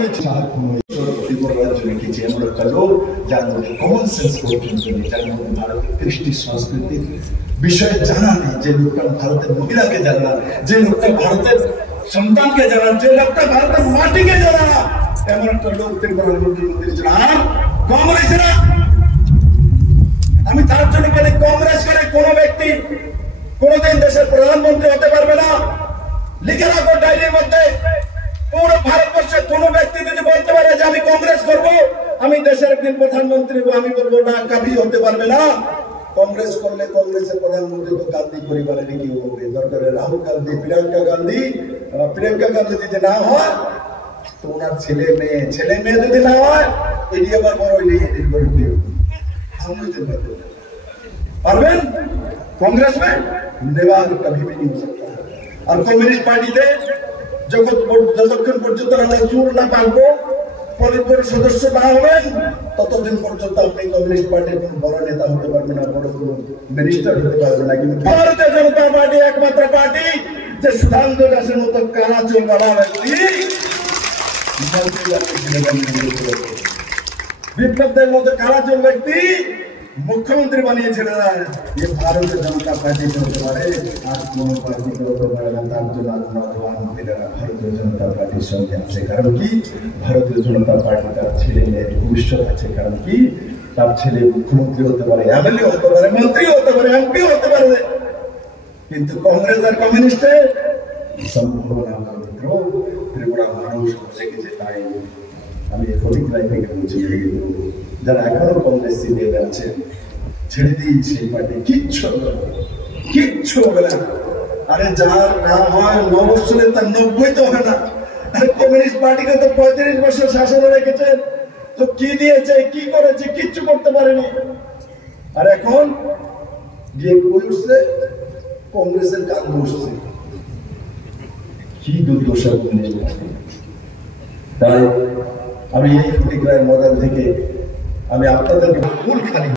হয়েছে রাজ্য রেখেছে এমন একটা লোক যার মধ্যে কমন সেন্স পর্যন্ত নেই, যার মধ্যে ভারতের কৃষ্টি সংস্কৃতির বিষয়ে জানা নেই, যে লোকটা ভারতের মহিলাকে জানা, যে লোকটা ভারতের সন্তানকে জানা, যে লোকটা ভারতের মাটিকে জানা, এমন একটা লোক ত্রিপুরার মুখ্যমন্ত্রী ছিল। আর কংগ্রেসেরা, আমি তার জন্য বলি, কংগ্রেস করে কোনো ব্যক্তি কোনদিন দেশের প্রধানমন্ত্রী হতে পারবে না। লিখে রাখো ডায়েরির মধ্যে, পুরো ভারতবর্ষের কোন ব্যক্তি যদি বলতে পারে যে আমি কংগ্রেস করব, আমি দেশের একদিন প্রধানমন্ত্রী হবো, আমি বলবো না, কবি হতে পারবে না। কংগ্রেস করলে কংগ্রেসের প্রধানমন্ত্রী তো গান্ধী পরিবারের কি হবে, দরকার রাহুল গান্ধী, প্রিয়াঙ্কা গান্ধী যদি না হয় তো ওনার ছেলে মেয়ে যদি না হয়, এটি আবার বড় পারবেন कांग्रेस में निवार कभी भी नहीं हो सकता। और कम्युनिस्ट पार्टी थे যতক্ষণ পর্যন্ত আমরা চুর না পালবো, পলিটব্যুরো সদস্য না হবেন, ততদিন পর্যন্ত আপনি কমিউনিস্ট পার্টির কোন বড় নেতা হতে পারবেন না, বড় কোন মিনিস্টার হতে পারবেন না। কিন্তু ভারতীয় জনতা পার্টি একমাত্র পার্টি যে সুধাংশু দাসের মতো কালা চুল বাঁধা ব্যক্তি, বিপ্লবদের মতো কালা চুল ব্যক্তি মুখ্যমন্ত্রী বানিয়েছিল না। ভারতীয় জনতা পার্টি হতে পারে, আর কোন পার্টি হতে পারে না। তার জন্য ভারতীয় জনতা পার্টির সঙ্গে আছে। কারণ কি, ভারতীয় জনতা পার্টি তার ছেলে মেয়ের ভবিষ্যৎ আছে। কারণ কি, তার ছেলে মুখ্যমন্ত্রী হতে পারে, এমএলএ হতে পারে, মন্ত্রী হতে পারে, এমপি হতে পারে। কিন্তু কংগ্রেস আর কমিউনিস্টে সম্ভাবনা মাত্র। ত্রিপুরা মানুষ জেগেছে, তাই আমি ফটিক রায় থেকে বলছি, যারা এখনো কংগ্রেস দিয়ে যাচ্ছে, ছেড়ে দিই সেই পার্টি, কিচ্ছু হবে না। আরে যার নাম হয় 9 বছরে, তার 90 তো হবে না। আরে কমিউনিস্ট পার্টিকে তো 35 বছর শাসনে রেখেছেন, তো কি দিয়েছে, কি করেছে, কিচ্ছু করতে পারেনি। আর এখন গিয়ে উঠছে কংগ্রেসের কাজ বসছে, কি দুর্দশা কমিউনিস্ট পার্টি। তাই আমি এই ফটিক রায়ের মডেল থেকে আমি আপনাদেরকে ভুল খালি